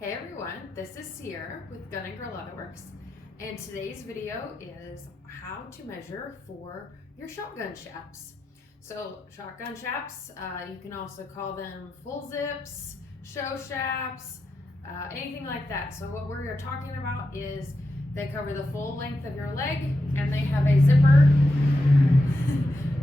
Hey everyone, this is Sierra with Gun & Grill Leatherworks, and today's video is how to measure for your shotgun chaps. So shotgun chaps, you can also call them full zips, show chaps, anything like that. So what we're talking about is they cover the full length of your leg and they have a zipper,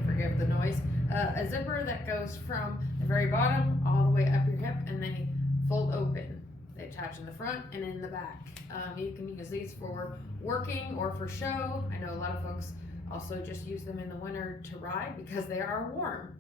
forgive the noise, a zipper that goes from the very bottom all the way up your hip and they fold open. They attach in the front and in the back. You can use these for working or for show. I know a lot of folks also just use them in the winter to ride because they are warm.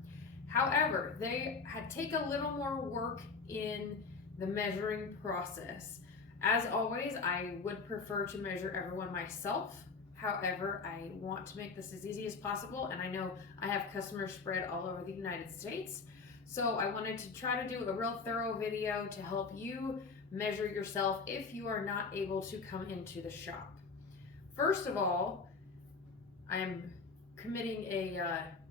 However, they take a little more work in the measuring process. As always, I would prefer to measure everyone myself. However, I want to make this as easy as possible, and I know I have customers spread all over the United States. So I wanted to try to do a real thorough video to help you measure yourself if you are not able to come into the shop. First of all, I am committing a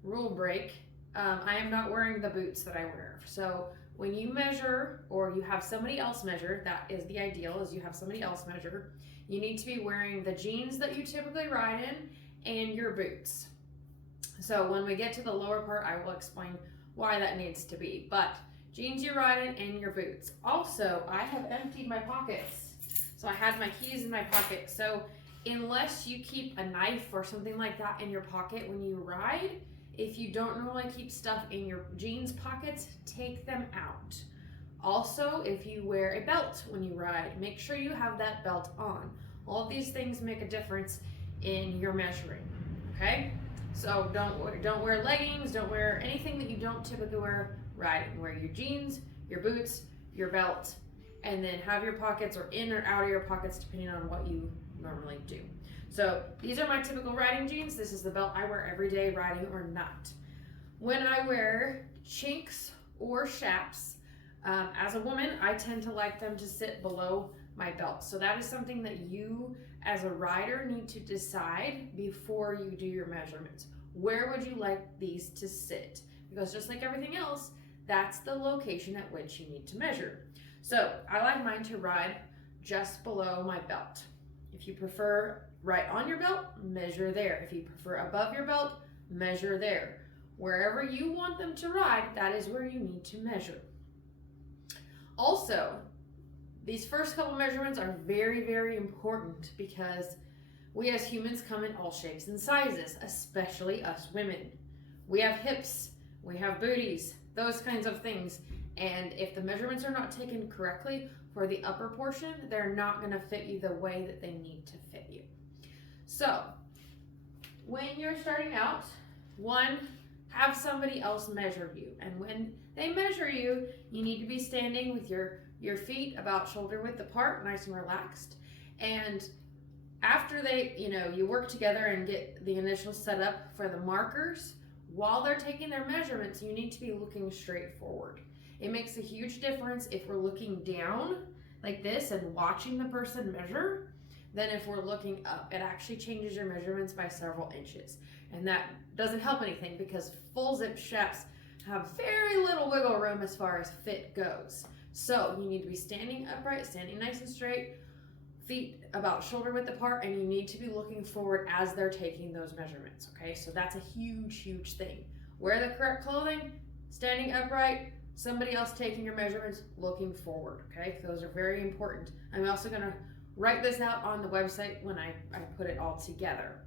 rule break. I am not wearing the boots that I wear. So when you measure or you have somebody else measure, that is the ideal, is you have somebody else measure, you need to be wearing the jeans that you typically ride in and your boots. So when we get to the lower part, I will explain why that needs to be. But jeans you ride in and your boots. Also, I have emptied my pockets. So I had my keys in my pocket. So unless you keep a knife or something like that in your pocket when you ride, if you don't normally keep stuff in your jeans pockets, take them out. Also, if you wear a belt when you ride, make sure you have that belt on. All of these things make a difference in your measuring, okay? So don't wear leggings, don't wear anything that you don't typically wear riding. Wear your jeans, your boots, your belt, and then have your pockets or in or out of your pockets depending on what you normally do. So these are my typical riding jeans. This is the belt I wear every day, riding or not. When I wear chinks or chaps, as a woman, I tend to like them to sit below my belt. So that is something that you as a rider need to decide before you do your measurements. Where would you like these to sit? Because just like everything else, that's the location at which you need to measure. So I like mine to ride just below my belt. If you prefer right on your belt, measure there. If you prefer above your belt, measure there. Wherever you want them to ride, that is where you need to measure. Also, these first couple measurements are very, very important because we as humans come in all shapes and sizes, especially us women. We have hips, we have booties, those kinds of things. And if the measurements are not taken correctly for the upper portion, they're not gonna fit you the way that they need to fit you. So, when you're starting out, one, have somebody else measure you. And when they measure you, you need to be standing with your feet about shoulder width apart, nice and relaxed. And after you work together and get the initial setup for the markers, while they're taking their measurements, you need to be looking straight forward. It makes a huge difference if we're looking down like this and watching the person measure than if we're looking up. It actually changes your measurements by several inches. And that doesn't help anything because full zip chaps have very little wiggle room as far as fit goes. So you need to be standing upright, standing nice and straight, feet about shoulder width apart, and you need to be looking forward as they're taking those measurements, okay? So that's a huge, huge thing. Wear the correct clothing, standing upright, somebody else taking your measurements, looking forward, okay? Those are very important. I'm also gonna write this out on the website when I put it all together.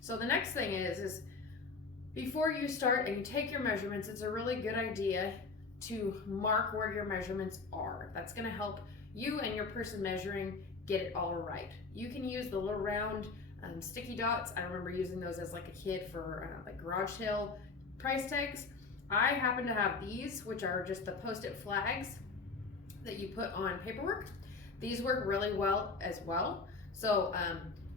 So the next thing is before you start and you take your measurements, it's a really good idea to mark where your measurements are. That's gonna help you and your person measuring get it all right. You can use the little round sticky dots. I remember using those as like a kid for like garage sale price tags. I happen to have these, which are just the Post-it flags that you put on paperwork. These work really well as well. So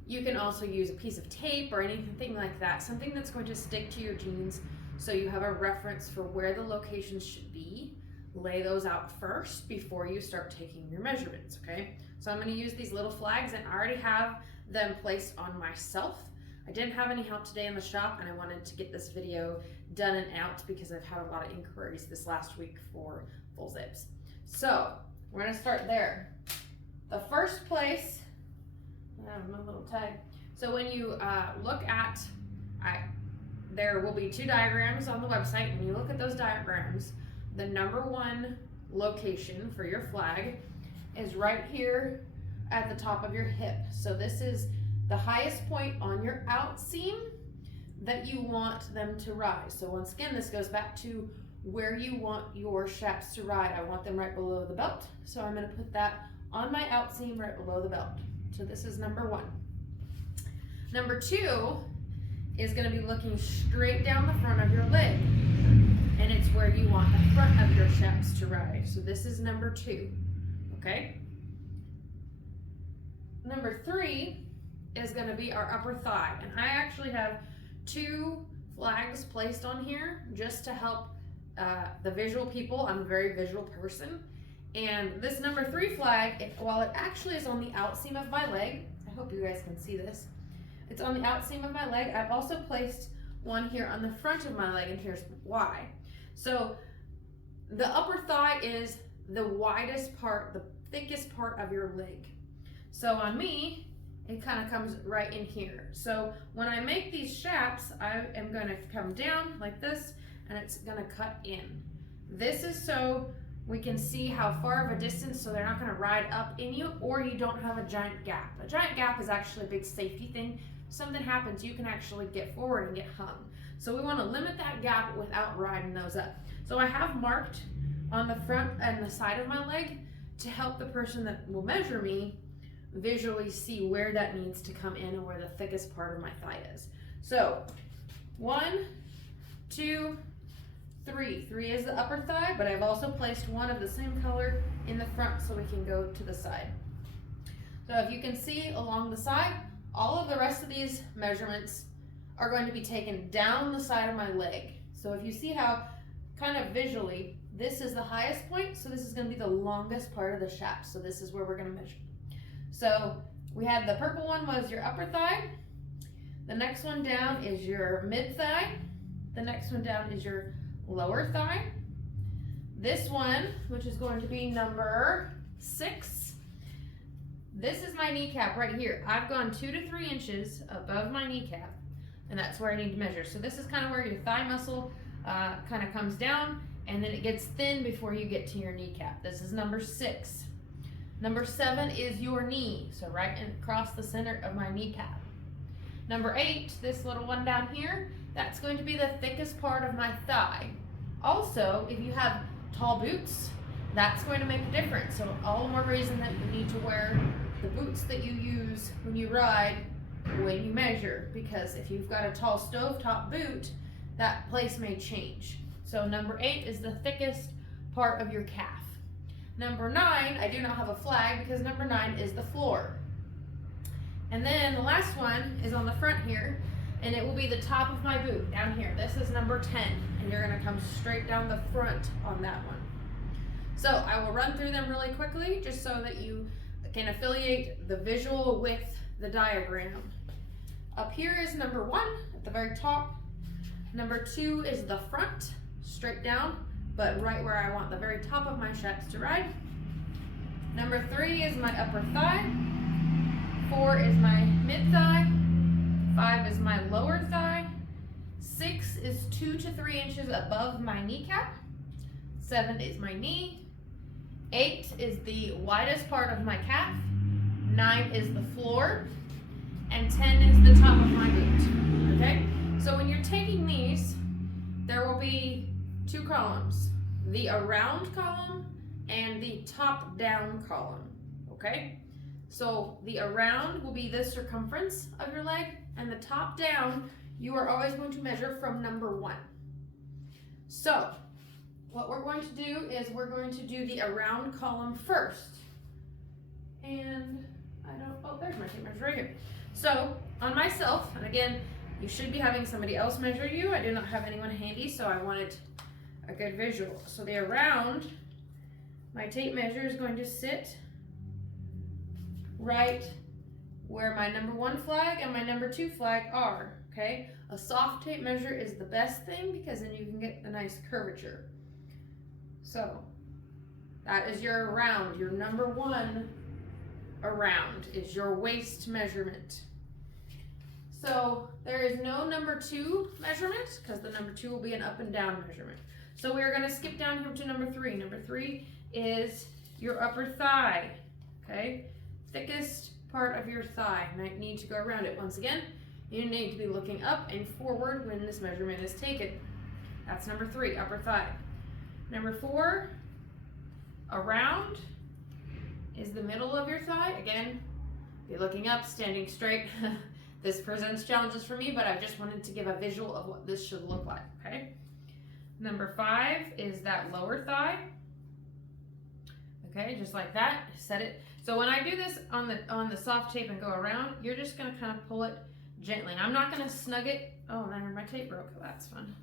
you can also use a piece of tape or anything like that, something that's going to stick to your jeans so you have a reference for where the locations should be. Lay those out first before you start taking your measurements, okay? So I'm gonna use these little flags and I already have them placed on myself. I didn't have any help today in the shop and I wanted to get this video done and out because I've had a lot of inquiries this last week for full zips. So we're gonna start there. the first place, I have my little tag. So when you look at, there will be 2 diagrams on the website. When you look at those diagrams, the number 1 location for your flag is right here at the top of your hip. So this is the highest point on your out seam that you want them to rise. So once again, this goes back to where you want your chaps to ride. I want them right below the belt. So I'm gonna put that on my out seam right below the belt. So this is number 1. Number 2 is gonna be looking straight down the front of your leg. And it's where you want the front of your chaps to ride. So this is number 2, okay? Number 3 is gonna be our upper thigh. And I actually have 2 flags placed on here just to help the visual people. I'm a very visual person. And this number 3 flag, while it actually is on the out seam of my leg, I hope you guys can see this. It's on the out seam of my leg. I've also placed one here on the front of my leg, and here's why. So the upper thigh is the widest part, the thickest part of your leg. So on me, it kind of comes right in here. So when I make these chaps, I am going to come down like this, and it's going to cut in. This is so we can see how far of a distance, so they're not going to ride up in you, or you don't have a giant gap. A giant gap is actually a big safety thing. If something happens, you can actually get forward and get hung. So we want to limit that gap without riding those up. So I have marked on the front and the side of my leg to help the person that will measure me visually see where that needs to come in and where the thickest part of my thigh is. So 1, 2, 3. 3 is the upper thigh, but I've also placed one of the same color in the front so we can go to the side. So if you can see along the side, all of the rest of these measurements are going to be taken down the side of my leg. So if you see how kind of visually, this is the highest point, so this is going to be the longest part of the shaft. So this is where we're going to measure. So we had the purple one was your upper thigh. The next one down is your mid thigh. The next one down is your lower thigh. This one, which is going to be number 6, this is my kneecap right here. I've gone 2 to 3 inches above my kneecap, and that's where I need to measure. So this is kind of where your thigh muscle kind of comes down, and then it gets thin before you get to your kneecap. This is number 6. Number 7 is your knee, so right across the center of my kneecap. Number 8, this little one down here, that's going to be the thickest part of my thigh. Also, if you have tall boots, that's going to make a difference. So all the more reason that you need to wear the boots that you use when you ride, when you measure, because if you've got a tall stovetop boot, that place may change. So number 8 is the thickest part of your calf. Number 9, I do not have a flag because number 9 is the floor. And then the last one is on the front here, and it will be the top of my boot down here. This is number 10, and you're gonna come straight down the front on that one. So I will run through them really quickly just so that you can affiliate the visual with the diagram. Up here is number 1 at the very top. Number 2 is the front, straight down, but right where I want the very top of my shafts to ride. Number 3 is my upper thigh. 4 is my mid thigh. 5 is my lower thigh. 6 is 2 to 3 inches above my kneecap. 7 is my knee. 8 is the widest part of my calf. 9 is the floor. And 10 is the top of my boot. Okay? So when you're taking these, there will be 2 columns, the around column and the top down column. Okay? So the around will be the circumference of your leg, and the top down, you are always going to measure from number 1. So what we're going to do is we're going to do the around column first. And there's my tape measure right here. So on myself, and again, you should be having somebody else measure you. I do not have anyone handy, so I wanted a good visual. So the around, my tape measure is going to sit right where my number 1 flag and my number 2 flag are, okay? A soft tape measure is the best thing because then you can get a nice curvature. So that is your around, your number 1 around is your waist measurement. So there is no number 2 measurement because the number 2 will be an up and down measurement. So we're going to skip down here to number 3. Number 3 is your upper thigh, okay? Thickest part of your thigh. And I need to go around it. Once again, you need to be looking up and forward when this measurement is taken. That's number 3, upper thigh. Number 4, around is the middle of your thigh. Again, be looking up, standing straight. This presents challenges for me, but I just wanted to give a visual of what this should look like, okay? Number 5 is that lower thigh. Okay, just like that, set it. So when I do this on the soft tape and go around, you're just gonna kind of pull it gently. I'm not gonna snug it. Oh, man, my tape broke, that's fun.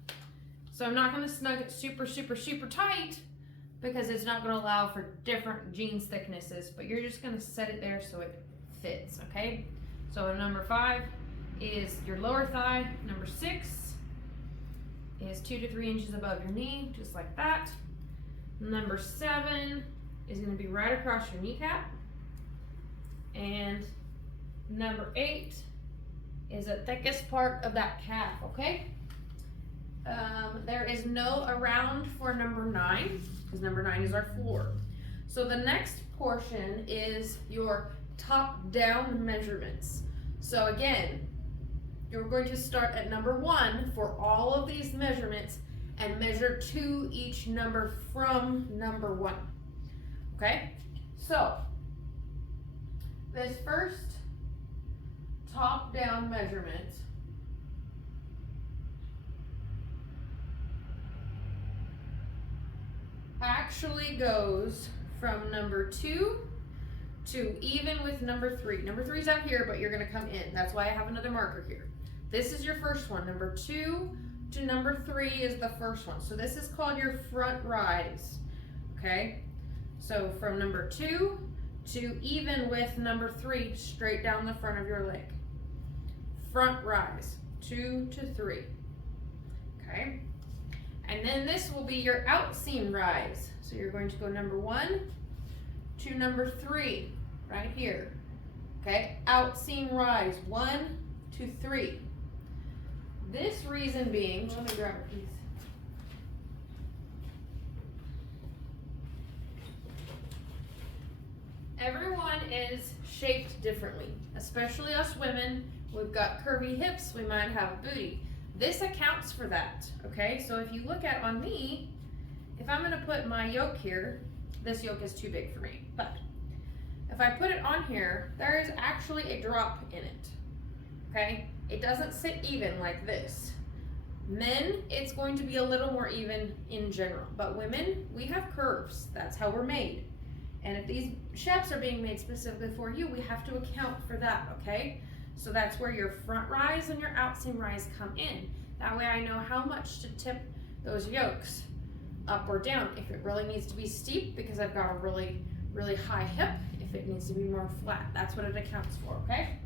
So I'm not gonna snug it super, super, super tight because it's not gonna allow for different jeans thicknesses, but you're just gonna set it there so it fits, okay? So number 5 is your lower thigh. Number 6 is 2 to 3 inches above your knee, just like that. Number 7 is going to be right across your kneecap. And number 8 is the thickest part of that calf, okay? There is no around for number 9, because number 9 is our floor. So the next portion is your top-down measurements. So again, you're going to start at number 1 for all of these measurements and measure to each number from number 1. Okay? So, this first top-down measurement actually goes from number 2 to even with number 3. Number 3 is out here, but you're going to come in. That's why I have another marker here. This is your first one. Number 2 to number 3 is the first one. So this is called your front rise. Okay? So from number 2 to even with number 3, straight down the front of your leg. Front rise. 2 to 3. Okay? And then this will be your outseam rise. So you're going to go number 1 to number 3, right here. Okay, outseam rise, 1 to 3. This reason being, let me grab a piece. Everyone is shaped differently, especially us women. We've got curvy hips, we might have a booty. This accounts for that, okay? So if you look at on me, if I'm gonna put my yoke here, this yoke is too big for me, but if I put it on here, there is actually a drop in it, okay? It doesn't sit even like this. Men, it's going to be a little more even in general, but women, we have curves. That's how we're made. And if these chaps are being made specifically for you, we have to account for that, okay? So that's where your front rise and your outseam rise come in. That way I know how much to tip those yokes up or down. If it really needs to be steep because I've got a really, really high hip, if it needs to be more flat, that's what it accounts for, okay?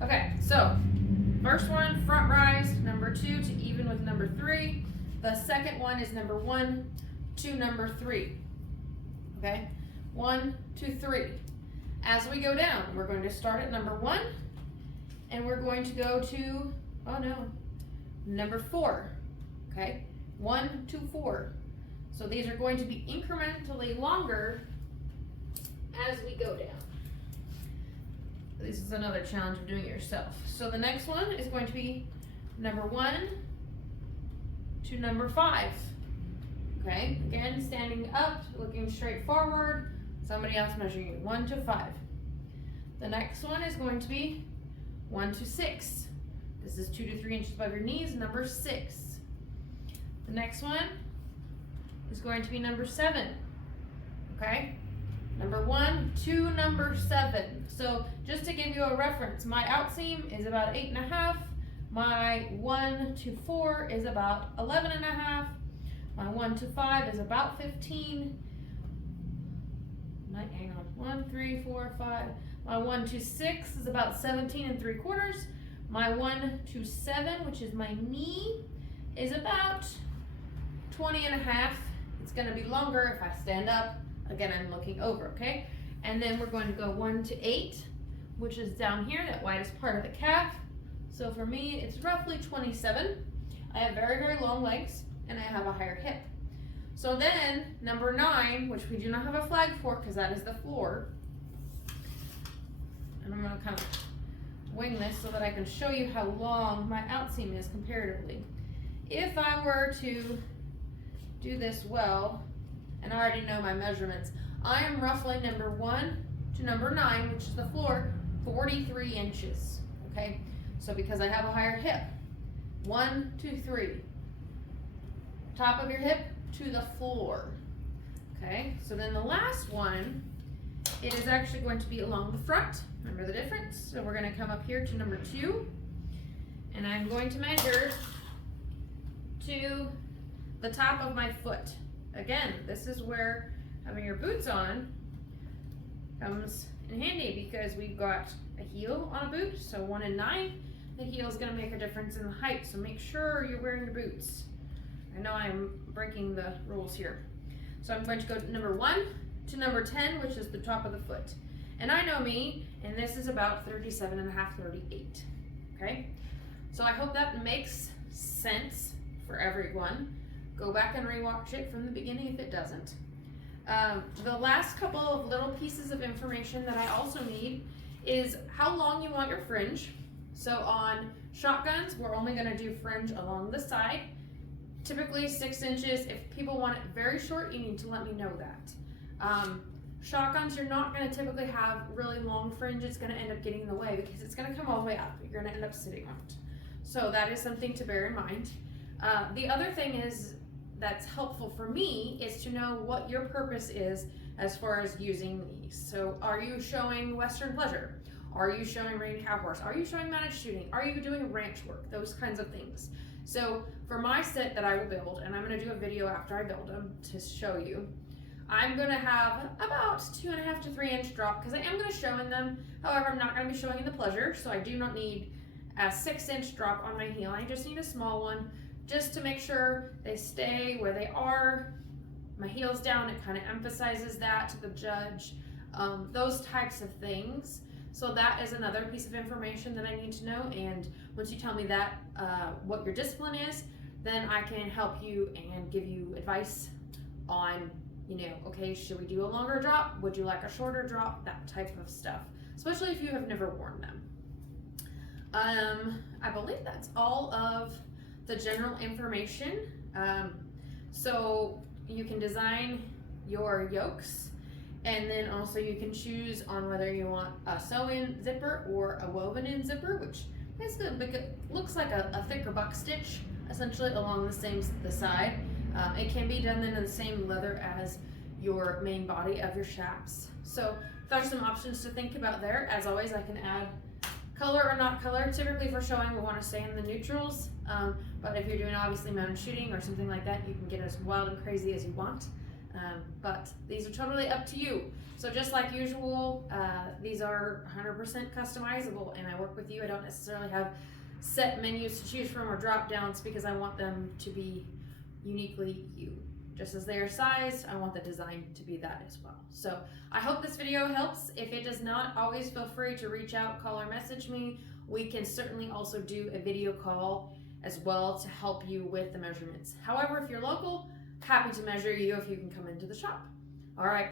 Okay, so first one, front rise, number 2 to even with number 3. The second one is number 1 to number 3, okay? 1, 2, 3. As we go down, we're going to start at number 1, and we're going to go to, oh no, number 4, okay? 1 to 4. So these are going to be incrementally longer as we go down. This is another challenge of doing it yourself. So the next one is going to be number 1 to number 5. Okay, again, standing up, looking straight forward, somebody else measuring you, 1 to 5. The next one is going to be 1 to 6. This is 2 to 3 inches above your knees, number 6. The next one is going to be number 7, okay? Number 1 to number 7. So just to give you a reference, my outseam is about 8.5. My 1 to 4 is about 11.5. My 1 to 5 is about 15. Hang on, 1, 3, 4, 5. My 1 to 6 is about 17 3/4. My 1 to 7, which is my knee, is about 20.5. It's gonna be longer if I stand up. Again, I'm looking over, okay? And then we're going to go 1 to 8, which is down here, that widest part of the calf. So for me, it's roughly 27. I have very, very long legs, and I have a higher hip. So then, number 9, which we do not have a flag for because that is the floor. And I'm gonna kind of wing this so that I can show you how long my outseam is comparatively. If I were to do this well, and I already know my measurements, I am roughly number 1 to number 9, which is the floor, 43 inches, okay? So because I have a higher hip, 1, 2, 3, top of your hip to the floor, okay? So then the last one, it is actually going to be along the front. Remember the difference? So we're gonna come up here to number 2, and I'm going to measure to the top of my foot. Again, this is where having your boots on comes in handy because we've got a heel on a boot, so 1 and 9, the heel is gonna make a difference in the height, so make sure you're wearing your boots. I know I'm breaking the rules here. So I'm going to go to number 1 to number 10, which is the top of the foot. And I know me, and this is about 37 and a half, 38, okay? So I hope that makes sense for everyone. Go back and rewatch it from the beginning if it doesn't. The last couple of little pieces of information that I also need is how long you want your fringe. So on shotguns, we're only gonna do fringe along the side, typically 6 inches. If people want it very short, you need to let me know that. Shotguns, you're not gonna typically have really long fringe. It's gonna end up getting in the way because it's gonna come all the way up. You're gonna end up sitting on it. So that is something to bear in mind. The other thing is that's helpful for me is to know what your purpose is as far as using these. So are you showing Western pleasure? Are you showing ring cow horse? Are you showing managed shooting? Are you doing ranch work? Those kinds of things. So for my set that I will build, and I'm gonna do a video after I build them to show you, I'm gonna have about 2.5 to 3 inch drop because I am gonna show in them. However, I'm not gonna be showing in the pleasure, so I do not need a 6 inch drop on my heel. I just need a small one just to make sure they stay where they are. My heel's down, it kind of emphasizes that to the judge. Those types of things. So that is another piece of information that I need to know, and once you tell me that, what your discipline is, then I can help you and give you advice on, you know, okay, should we do a longer drop? Would you like a shorter drop? That type of stuff, especially if you have never worn them. I believe that's all of the general information. So you can design your yokes, and then also you can choose on whether you want a sew-in zipper or a woven-in zipper, which basically looks like a thicker buck stitch, essentially along the side. It can be done then in the same leather as your main body of your chaps. So there's some options to think about there. As always, I can add color or not color. Typically for showing, we want to stay in the neutrals, but if you're doing obviously mounted shooting or something like that, you can get as wild and crazy as you want. But these are totally up to you. So just like usual, these are 100% customizable, and I work with you. I don't necessarily have set menus to choose from or drop downs because I want them to be uniquely you. Just as they are sized, I want the design to be that as well. So I hope this video helps. If it does not, always feel free to reach out, call, or message me. We can certainly also do a video call as well to help you with the measurements. However, if you're local, happy to measure you if you can come into the shop. All right.